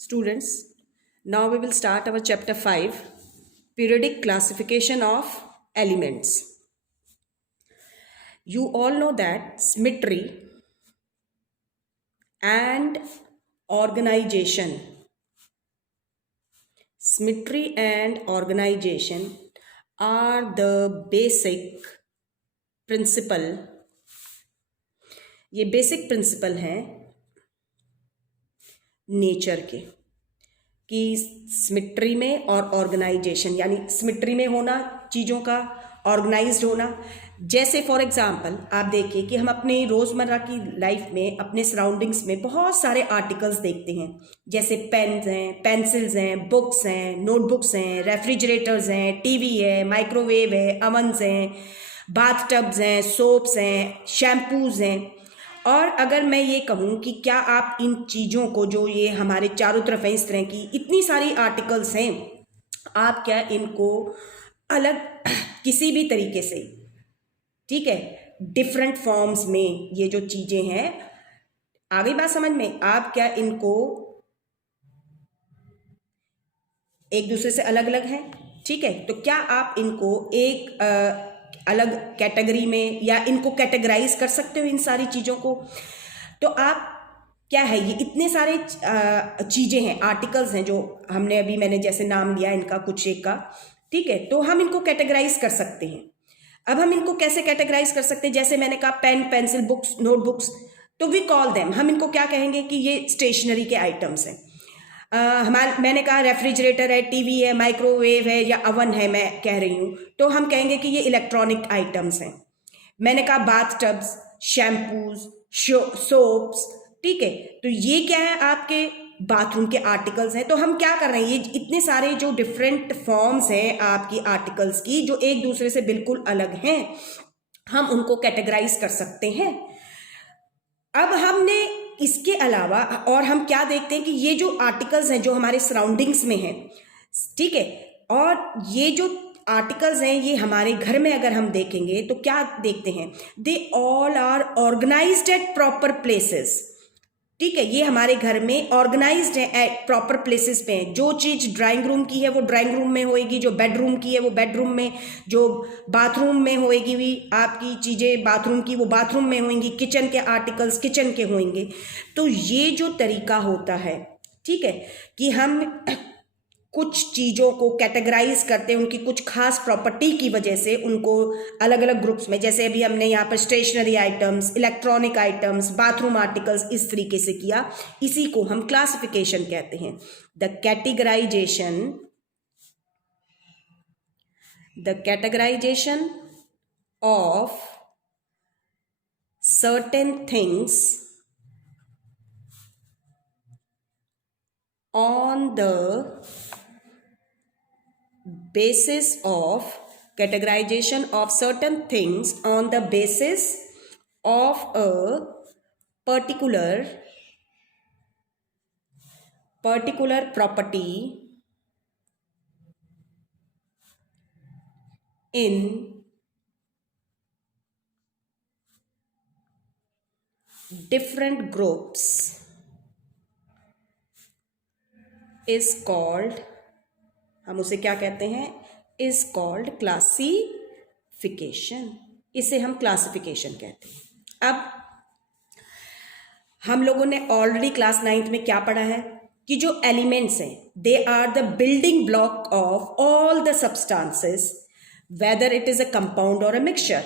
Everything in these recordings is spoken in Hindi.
Students, now we will start our chapter 5, periodic classification of elements. You all know that symmetry and organization are the basic principle. ये बेसिक प्रिंसिपल हैं नेचर के कि सिमेट्री में और ऑर्गेनाइजेशन, यानी सिमेट्री में होना चीज़ों का, ऑर्गेनाइज्ड होना। जैसे फॉर एग्जांपल आप देखिए कि हम अपने रोज़मर्रा की लाइफ में अपने सराउंडिंग्स में बहुत सारे आर्टिकल्स देखते हैं, जैसे पेन्स हैं, पेंसिल्स हैं, बुक्स हैं, नोटबुक्स हैं, रेफ्रिजरेटर्स हैं, टीवी है, माइक्रोवेव है, अवन्स हैं, बाथ टब्स हैं, सोप्स हैं, शैम्पूज़ हैं। और अगर मैं ये कहूँ कि क्या आप इन चीज़ों को, जो ये हमारे चारों तरफ है, इस तरह की इतनी सारी आर्टिकल्स हैं, आप क्या इनको अलग किसी भी तरीके से, ठीक है, डिफरेंट फॉर्म्स में ये जो चीज़ें हैं, आ गई बात समझ में, आप क्या इनको एक दूसरे से अलग अलग हैं, ठीक है, तो क्या आप इनको एक अलग कैटेगरी में या इनको कैटेगराइज कर सकते हो इन सारी चीज़ों को? तो आप क्या है, ये इतने सारे चीज़ें हैं, आर्टिकल्स हैं, जो हमने अभी मैंने जैसे नाम लिया इनका कुछ एक का, ठीक है, तो हम इनको कैटेगराइज कर सकते हैं। अब हम इनको कैसे कैटेगराइज कर सकते हैं? जैसे मैंने कहा पेन, पेंसिल, बुक्स, नोटबुक्स, तो वी कॉल देम, हम इनको क्या कहेंगे कि ये स्टेशनरी के आइटम्स हैं। मैंने कहा रेफ्रिजरेटर है, टीवी है, माइक्रोवेव है या अवन है, मैं कह रही हूँ, तो हम कहेंगे कि ये इलेक्ट्रॉनिक आइटम्स हैं। मैंने कहा बाथ टब्स, शैम्पूज, सोप्स, ठीक है, तो ये क्या है, आपके बाथरूम के आर्टिकल्स हैं। तो हम क्या कर रहे हैं, ये इतने सारे जो डिफरेंट फॉर्म्स हैं आपकी आर्टिकल्स की, जो एक दूसरे से बिल्कुल अलग हैं, हम उनको कैटेगराइज कर सकते हैं। अब हमने इसके अलावा और हम क्या देखते हैं कि ये जो आर्टिकल्स हैं जो हमारे सराउंडिंग्स में हैं, ठीक है, और ये जो आर्टिकल्स हैं ये हमारे घर में अगर हम देखेंगे तो क्या देखते हैं, they all are organised at proper places, ठीक है, ये हमारे घर में ऑर्गेनाइज्ड है एट प्रॉपर प्लेसेस पे हैं। जो चीज़ ड्राइंग रूम की है वो ड्राइंग रूम में होएगी, जो बेडरूम की है वो बेडरूम में, जो बाथरूम में होएगी भी आपकी चीज़ें बाथरूम की वो बाथरूम में होंगी, किचन के आर्टिकल्स किचन के होंगे। तो ये जो तरीका होता है, ठीक है, कि हम कुछ चीज़ों को कैटेगराइज करते हैं उनकी कुछ खास प्रॉपर्टी की वजह से, उनको अलग अलग ग्रुप्स में, जैसे अभी हमने यहाँ पर stationery items, electronic items, bathroom articles, इस तरीके से किया, इसी को हम क्लासिफिकेशन कहते हैं। The categorisation of certain things on the basis of categorization of certain things on the basis of a particular property in different groups is called, हम उसे क्या कहते हैं, is called classification, इसे हम क्लासिफिकेशन कहते हैं। अब हम लोगों ने ऑलरेडी क्लास 9th में क्या पढ़ा है कि जो एलिमेंट्स हैं they are the building block of all the substances, whether it is a compound और अ मिक्सचर।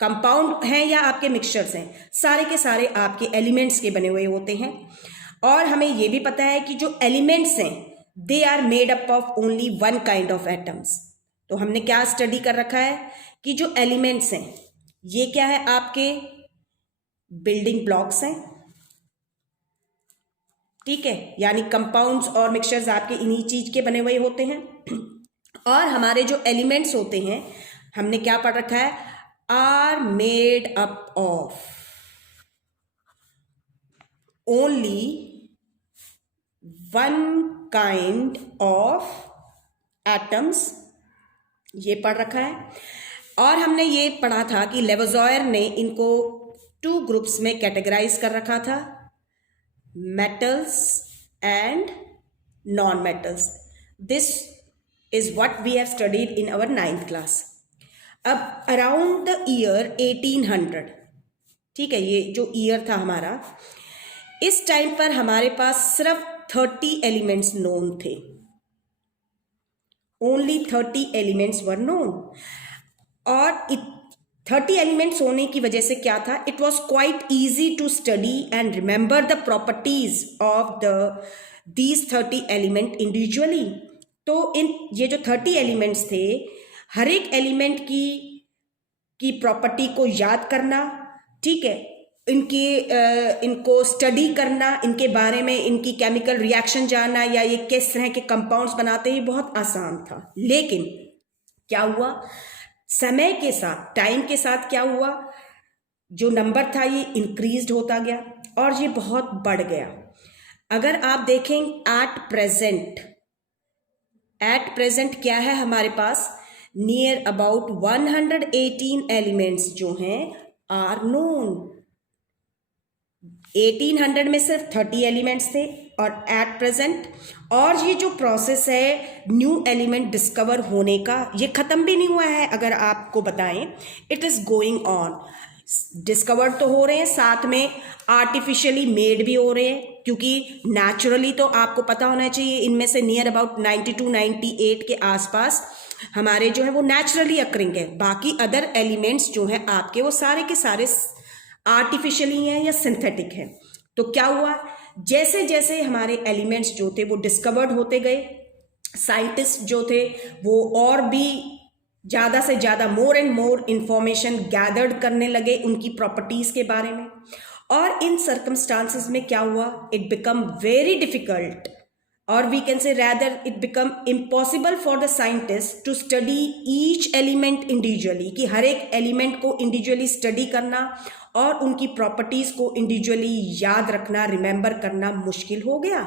कंपाउंड हैं या आपके मिक्सचर्स हैं, सारे के सारे आपके एलिमेंट्स के बने हुए होते हैं। और हमें यह भी पता है कि जो एलिमेंट्स हैं they are made up of only one kind of atoms. तो हमने क्या स्टडी कर रखा है कि जो एलिमेंट्स हैं ये क्या है, आपके बिल्डिंग ब्लॉक्स हैं, ठीक है, यानी कंपाउंड्स और मिक्सचर्स आपके इन्हीं चीज के बने हुए होते हैं। और हमारे जो एलिमेंट्स होते हैं, हमने क्या पढ़ रखा है, are made up of only one kind of atoms, ये पढ़ रखा है। और हमने ये पढ़ा था कि लेवोज़ॉयर ने इनको 2 ग्रुप्स में कैटेगराइज कर रखा था, metals and non-metals. This is what we have studied in our 9th class. अब अराउंड द ईयर 1800, ठीक है, ये जो ईयर था हमारा, इस टाइम पर हमारे पास सिर्फ 30 एलिमेंट्स नोन थे. Only 30 elements were known. और 30 एलिमेंट्स होने की वजह से क्या था, it was quite easy to study and remember the properties of these 30 element individually. तो ये जो 30 एलिमेंट्स थे, हर एक एलिमेंट की प्रॉपर्टी को याद करना, ठीक है, इनको स्टडी करना, इनके बारे में, इनकी केमिकल रिएक्शन जानना, या ये किस तरह के कंपाउंड्स बनाते हैं, बहुत आसान था. लेकिन क्या हुआ, समय के साथ, टाइम के साथ क्या हुआ, जो नंबर था ये इंक्रीज्ड होता गया और ये बहुत बढ़ गया. अगर आप देखें एट प्रेजेंट क्या है हमारे पास, नियर अबाउट 118 एलिमेंट्स जो हैं आर नोन. 1800 में सिर्फ 30 एलिमेंट्स थे और एट प्रेजेंट, और ये जो प्रोसेस है न्यू एलिमेंट डिस्कवर होने का, ये ख़त्म भी नहीं हुआ है. अगर आपको बताएं, it is going on. Discover तो हो रहे हैं, साथ में आर्टिफिशियली मेड भी हो रहे हैं, क्योंकि नेचुरली तो आपको पता होना चाहिए इनमें से नियर अबाउट 92-98 के आसपास हमारे जो है वो नेचुरली अकरिंग है. बाकी अदर एलिमेंट्स जो हैं आपके, वो सारे के सारे आर्टिफिशियली हैं या सिंथेटिक हैं. तो क्या हुआ, जैसे जैसे हमारे एलिमेंट्स जो थे वो डिस्कवर्ड होते गए, साइंटिस्ट जो थे वो और भी ज़्यादा से ज़्यादा more and more information gathered करने लगे उनकी प्रॉपर्टीज़ के बारे में. और इन सर्कमस्टांसेस में क्या हुआ, इट बिकम वेरी डिफिकल्ट, और we can say rather it become impossible for the scientist to study each element individually, कि हर एक एलिमेंट को इंडिविजुअली स्टडी करना और उनकी प्रॉपर्टीज़ को इंडिविजुअली याद रखना, रिमेंबर करना मुश्किल हो गया.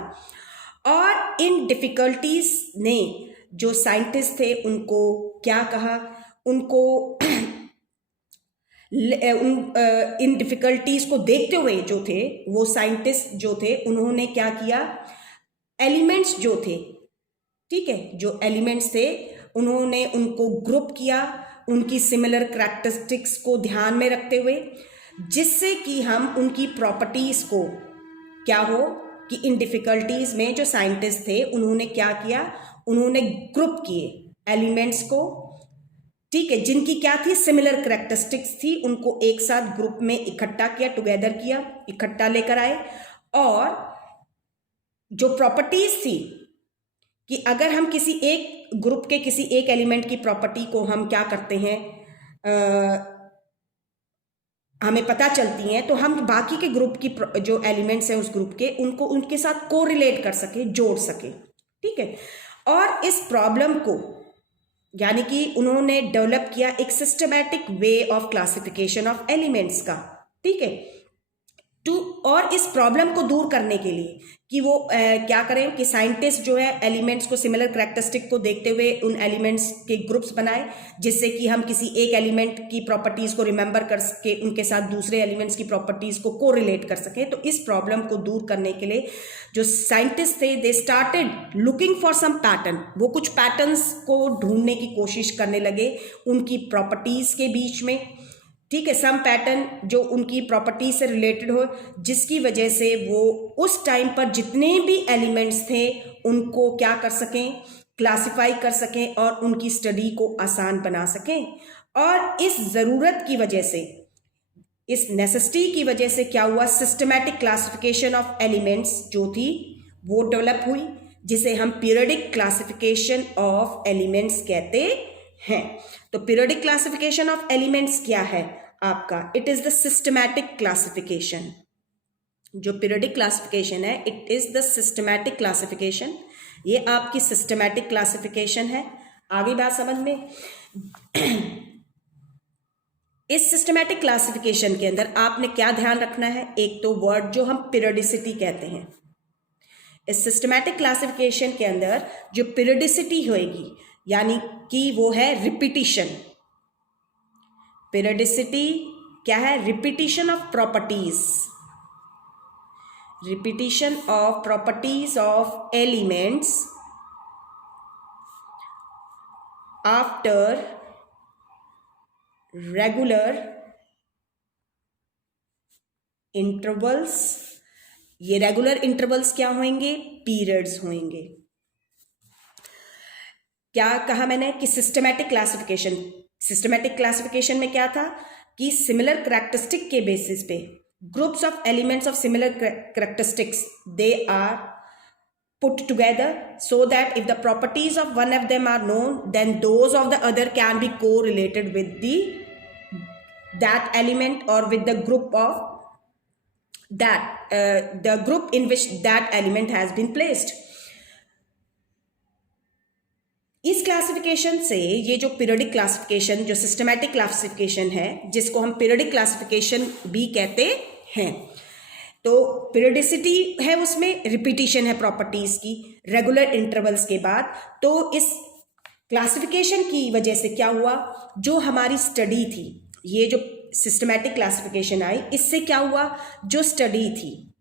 और इन डिफ़िकल्टीज़ ने जो साइंटिस्ट थे उनको क्या कहा, उनको इन डिफ़िकल्टीज़ को देखते हुए जो थे वो साइंटिस्ट जो थे उन्होंने क्या किया, एलिमेंट्स जो थे, ठीक है, जो एलिमेंट्स थे उन्होंने उनको ग्रुप किया, उनकी सिमिलर करैक्टरिस्टिक्स को ध्यान में रखते हुए, जिससे कि हम उनकी प्रॉपर्टीज़ को क्या हो, कि इन डिफ़िकल्टीज़ में जो साइंटिस्ट थे उन्होंने क्या किया, उन्होंने ग्रुप किए एलिमेंट्स को, ठीक है, जिनकी क्या थी, सिमिलर करैक्टरिस्टिक्स थी, उनको एक साथ ग्रुप में इकट्ठा किया, टुगेदर किया, इकट्ठा लेकर आए. और जो प्रॉपर्टीज़ थी कि अगर हम किसी एक ग्रुप के किसी एक एलिमेंट की प्रॉपर्टी को हम क्या करते हैं, हमें पता चलती हैं, तो हम बाकी के ग्रुप की जो एलिमेंट्स हैं उस ग्रुप के, उनको उनके साथ कोरिलेट कर सके, जोड़ सके, ठीक है. और इस प्रॉब्लम को, यानी कि उन्होंने डेवलप किया एक systematic way of classification of elements का, ठीक है. और इस प्रॉब्लम को दूर करने के लिए कि वो क्या करें, कि साइंटिस्ट जो है एलिमेंट्स को, सिमिलर करैक्टरिस्टिक को देखते हुए उन एलिमेंट्स के ग्रुप्स बनाए, जिससे कि हम किसी एक एलिमेंट की प्रॉपर्टीज़ को रिमेंबर कर सके, उनके साथ दूसरे एलिमेंट्स की प्रॉपर्टीज़ को कोरिलेट कर सकें. तो इस प्रॉब्लम को दूर करने के लिए जो साइंटिस्ट थे, they started looking for some pattern. वो कुछ पैटर्न्स को ढूंढने की कोशिश करने लगे उनकी प्रॉपर्टीज़ के बीच में, ठीक है, सम पैटर्न जो उनकी प्रॉपर्टी से रिलेटेड हो, जिसकी वजह से वो उस टाइम पर जितने भी एलिमेंट्स थे उनको क्या कर सकें, क्लासिफाई कर सकें और उनकी स्टडी को आसान बना सकें. और इस ज़रूरत की वजह से, इस नेसेसिटी की वजह से क्या हुआ, सिस्टमैटिक क्लासिफिकेशन ऑफ एलिमेंट्स जो थी वो डेवलप हुई, जिसे हम पीरियडिक क्लासिफिकेशन ऑफ एलिमेंट्स कहते हैं. तो पीरियडिक क्लासिफिकेशन ऑफ एलिमेंट्स क्या है आपका, it is the systematic classification. जो पीरियडिक क्लासिफिकेशन है, it is the systematic classification. ये आपकी सिस्टमैटिक क्लासिफिकेशन है. आगे बात समझ में. इस सिस्टमैटिक क्लासिफिकेशन के अंदर आपने क्या ध्यान रखना है, एक तो वर्ड जो हम पीरियडिसिटी कहते हैं. इस सिस्टमैटिक क्लासिफिकेशन के अंदर जो पीरियडिसिटी होएगी, यानी कि वो है रिपीटिशन. पीरियडिसिटी क्या है, repetition of properties. repetition of properties of elements after regular intervals. ये रेगुलर इंटरवल्स क्या होंगे? पीरियड्स होंगे. क्या कहा मैंने कि सिस्टमैटिक क्लासिफिकेशन में क्या था कि सिमिलर कैरेक्टरिस्टिक के बेसिस पे groups of elements of similar characteristics they are put together so that if the properties of one of them are known, then those of the other can be correlated with that element or with the group of that the group in which that element has been placed. इस क्लासिफिकेशन से ये जो पीरियडिक क्लासिफिकेशन, जो सिस्टमैटिक क्लासिफिकेशन है, जिसको हम पीरियडिक क्लासिफिकेशन भी कहते हैं, तो पीरियडिसिटी है, उसमें रिपीटिशन है प्रॉपर्टीज की रेगुलर इंटरवल्स के बाद. तो इस क्लासिफिकेशन की वजह से क्या हुआ, जो हमारी स्टडी थी, ये जो सिस्टमैटिक क्लासिफिकेशन आई, इससे क्या हुआ, जो स्टडी थी,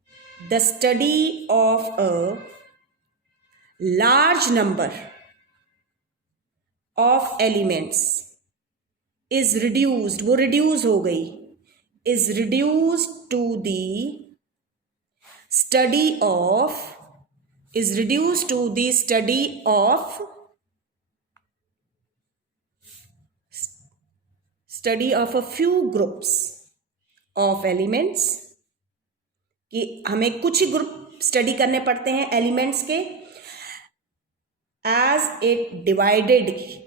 the study of a large number of elements is reduced, वो रिड्यूस हो गई, is reduced to the study of is reduced to the study of a few groups of elements, कि हमें कुछ ही ग्रुप स्टडी करने पड़ते हैं एलिमेंट्स के. एज इट डिवाइडेड,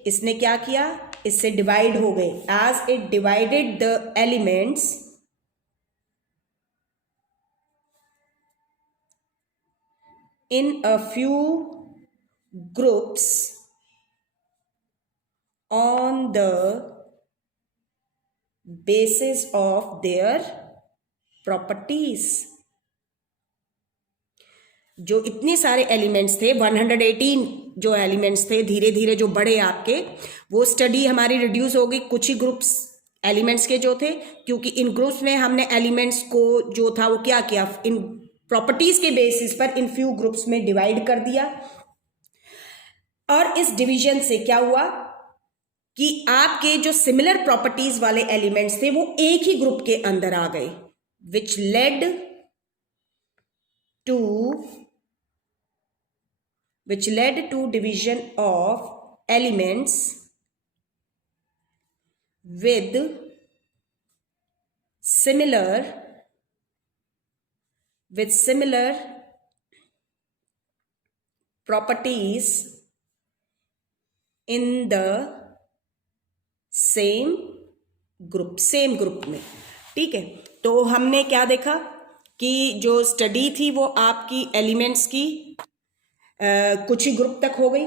इसने क्या किया, इससे डिवाइड हो गए. As it divided the elements in a few groups on the basis of their properties. जो इतने सारे एलिमेंट्स थे, 118 जो एलिमेंट्स थे, धीरे धीरे जो बड़े आपके, वो स्टडी हमारी रिड्यूस हो गई कुछ ही ग्रुप्स एलिमेंट्स के जो थे, क्योंकि इन ग्रुप्स में हमने एलिमेंट्स को जो था वो क्या किया, इन प्रॉपर्टीज के बेसिस पर इन फ्यू ग्रुप्स में डिवाइड कर दिया. और इस डिवीजन से क्या हुआ कि आपके जो सिमिलर प्रॉपर्टीज वाले एलिमेंट्स थे वो एक ही ग्रुप के अंदर आ गए, which led to division of elements with similar properties in the same group में. ठीक है, तो हमने क्या देखा कि जो स्टडी थी वो आपकी एलिमेंट्स की कुछ ही ग्रुप तक हो गई.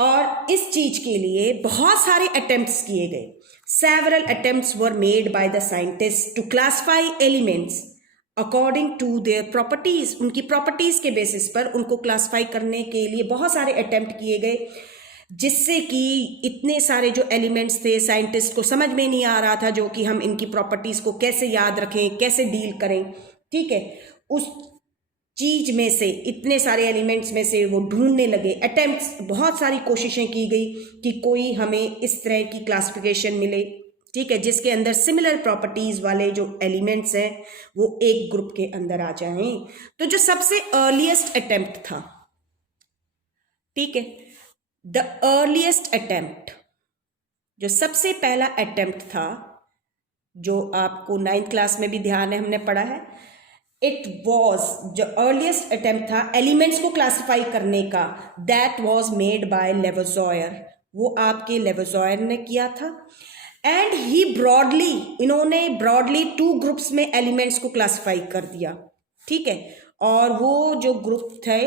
और इस चीज के लिए बहुत सारे अटेम्प्ट्स किए गए. several attempts were made by the scientists to classify elements according to their properties. उनकी प्रॉपर्टीज के बेसिस पर उनको क्लासिफाई करने के लिए बहुत सारे अटेम्प्ट किए गए, जिससे कि इतने सारे जो एलिमेंट्स थे साइंटिस्ट को समझ में नहीं आ रहा था, जो कि हम इनकी प्रॉपर्टीज को कैसे याद रखें, कैसे डील करें. ठीक है, उस चीज में से, इतने सारे एलिमेंट्स में से वो ढूंढने लगे. अटेम्प्ट्स, बहुत सारी कोशिशें की गई कि कोई हमें इस तरह की क्लासिफिकेशन मिले, ठीक है, जिसके अंदर सिमिलर प्रॉपर्टीज वाले जो एलिमेंट्स हैं वो एक ग्रुप के अंदर आ जाएं. तो जो सबसे अर्लीस्ट अटेम्प्ट था, ठीक है, द अर्लीस्ट अटेम्प्ट, जो सबसे पहला अटेम्प्ट था, जो आपको 9th क्लास में भी ध्यान है, हमने पढ़ा है, इट वॉज, जो अर्लीस्ट अटेम्प्ट था एलिमेंट्स को क्लासिफाई करने का, दैट वॉज मेड बाय लेवोज़ॉयर. वो आपके लेवोज़ॉयर ने किया था. एंड ही ब्रॉडली, इन्होंने ब्रॉडली 2 ग्रुप्स में एलिमेंट्स को क्लासिफाई कर दिया. ठीक है, और वो जो ग्रुप थे,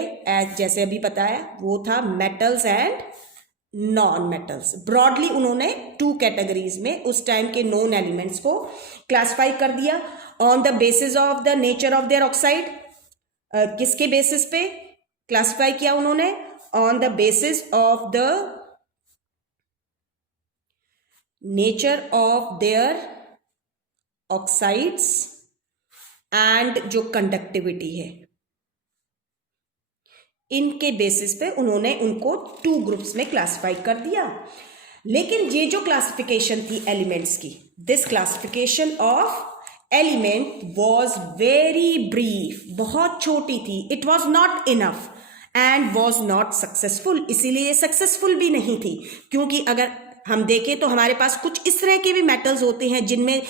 जैसे अभी बताया, वो था metals and non metals. Broadly उन्होंने 2 कैटेगरीज में उस टाइम के नोन एलिमेंट्स को क्लासिफाई कर दिया on the basis of the nature of their oxide. किसके बेसिस पे क्लासिफाई किया उन्होंने? On the basis of the nature of their oxides and जो कंडक्टिविटी है, इनके बेसिस पे उन्होंने उनको 2 ग्रुप्स में क्लासिफाई कर दिया। लेकिन ये जो क्लासिफिकेशन थी एलिमेंट्स की, this classification of element was very brief, बहुत छोटी थी, it was not enough and was not successful, इसीलिए सक्सेसफुल भी नहीं थी। क्योंकि अगर हम देखें तो हमारे पास कुछ इस तरह के भी मेटल्स होते हैं जिनमें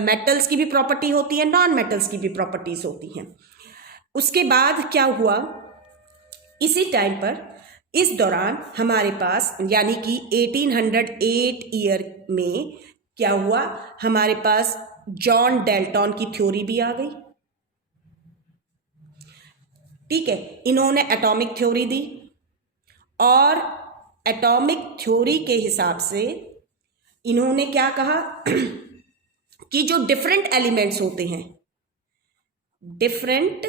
मेटल्स की भी प्रॉपर्टी होती है, नॉन मेटल्स की भी प्रॉपर्टीज होती हैं। उसके बाद क्या हुआ, इसी टाइम पर इस दौरान हमारे पास यानी कि 1808 ईयर में क्या हुआ, हमारे पास जॉन डाल्टन की थ्योरी भी आ गई। ठीक है, इन्होंने एटॉमिक थ्योरी दी और एटॉमिक थ्योरी के हिसाब से इन्होंने क्या कहा कि जो डिफरेंट एलिमेंट्स होते हैं, डिफरेंट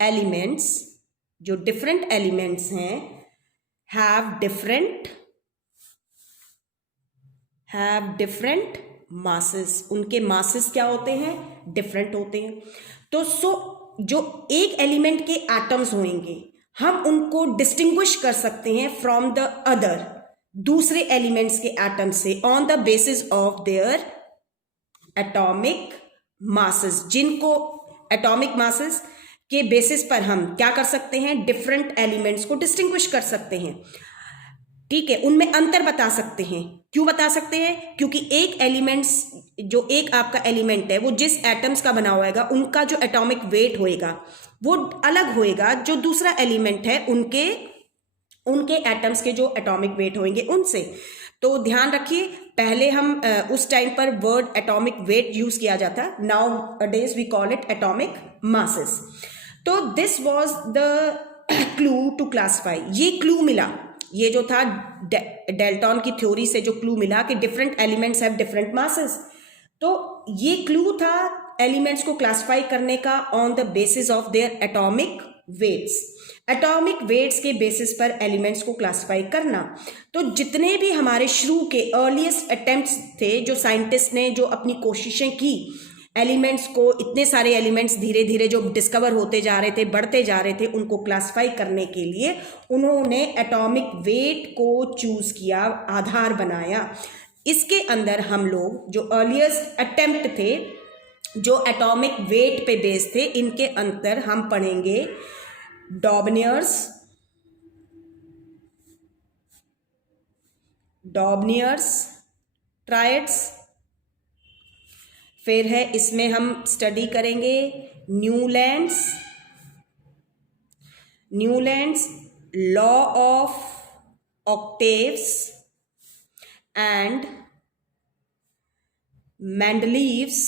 एलिमेंट्स, जो डिफरेंट एलिमेंट्स हैं हैव डिफरेंट मासेस, उनके मासेस क्या होते हैं, डिफरेंट होते हैं। तो जो एक एलिमेंट के एटम्स होंगे हम उनको डिस्टिंग्विश कर सकते हैं फ्रॉम द अदर, दूसरे एलिमेंट्स के एटम से on the basis of their atomic masses, जिनको एटॉमिक मासेस के बेसिस पर हम क्या कर सकते हैं, डिफरेंट एलिमेंट्स को डिस्टिंग्विश कर सकते हैं। ठीक है, उनमें अंतर बता सकते हैं। क्यों बता सकते हैं, क्योंकि एक एलिमेंट्स, जो एक आपका एलिमेंट है वो जिस एटम्स का बना होएगा उनका जो एटॉमिक वेट होएगा वो अलग होएगा जो दूसरा एलिमेंट है उनके एटम्स के जो एटॉमिक वेट होंगे उनसे। तो ध्यान रखिए, पहले हम उस टाइम पर वर्ड एटॉमिक वेट यूज किया जाता, nowadays we call it atomic masses. तो this was the clue to classify, ये क्लू मिला, ये जो था डाल्टन की थ्योरी से जो क्लू मिला कि different elements have different masses, तो ये क्लू था एलिमेंट्स को क्लासिफाई करने का on the basis of their atomic weights, atomic weights के बेसिस पर एलिमेंट्स को क्लासिफाई करना। तो जितने भी हमारे शुरू के अर्लीस्ट अटेम्प्ट्स थे, जो साइंटिस्ट ने जो अपनी कोशिशें की एलिमेंट्स को, इतने सारे एलिमेंट्स धीरे धीरे जो डिस्कवर होते जा रहे थे, बढ़ते जा रहे थे, उनको क्लासिफाई करने के लिए उन्होंने एटॉमिक वेट को चूज किया, आधार बनाया। इसके अंदर हम लोग जो अर्लीस्ट अटेम्प्ट थे जो एटॉमिक वेट पे बेस्ड थे, इनके अंदर हम पढ़ेंगे डॉबनियर्स ट्रायड्स, फिर है इसमें हम स्टडी करेंगे Newlands law of octaves and Mendeleev's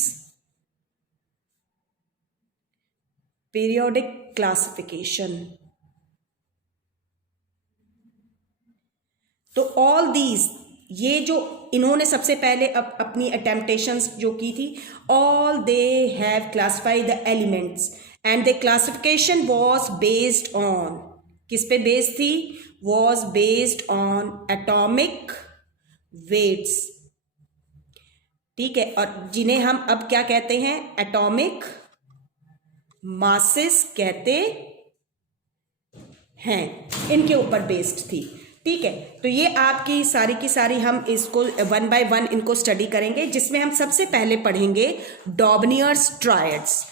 periodic classification. तो ऑल दीज, ये जो इन्होंने सबसे पहले अपनी अटेम्प्टेशंस जो की थी, all they have classified the elements and the classification was based on, किस पे बेस्ड थी, was based on atomic weights. ठीक है, और जिन्हें हम अब क्या कहते हैं, एटॉमिक मासेस कहते हैं, इनके ऊपर बेस्ड थी। ठीक है, तो ये आपकी सारी की सारी हम इसको 1 by 1 इनको स्टडी करेंगे, जिसमें हम सबसे पहले पढ़ेंगे डॉबनियर्स ट्रायड्स।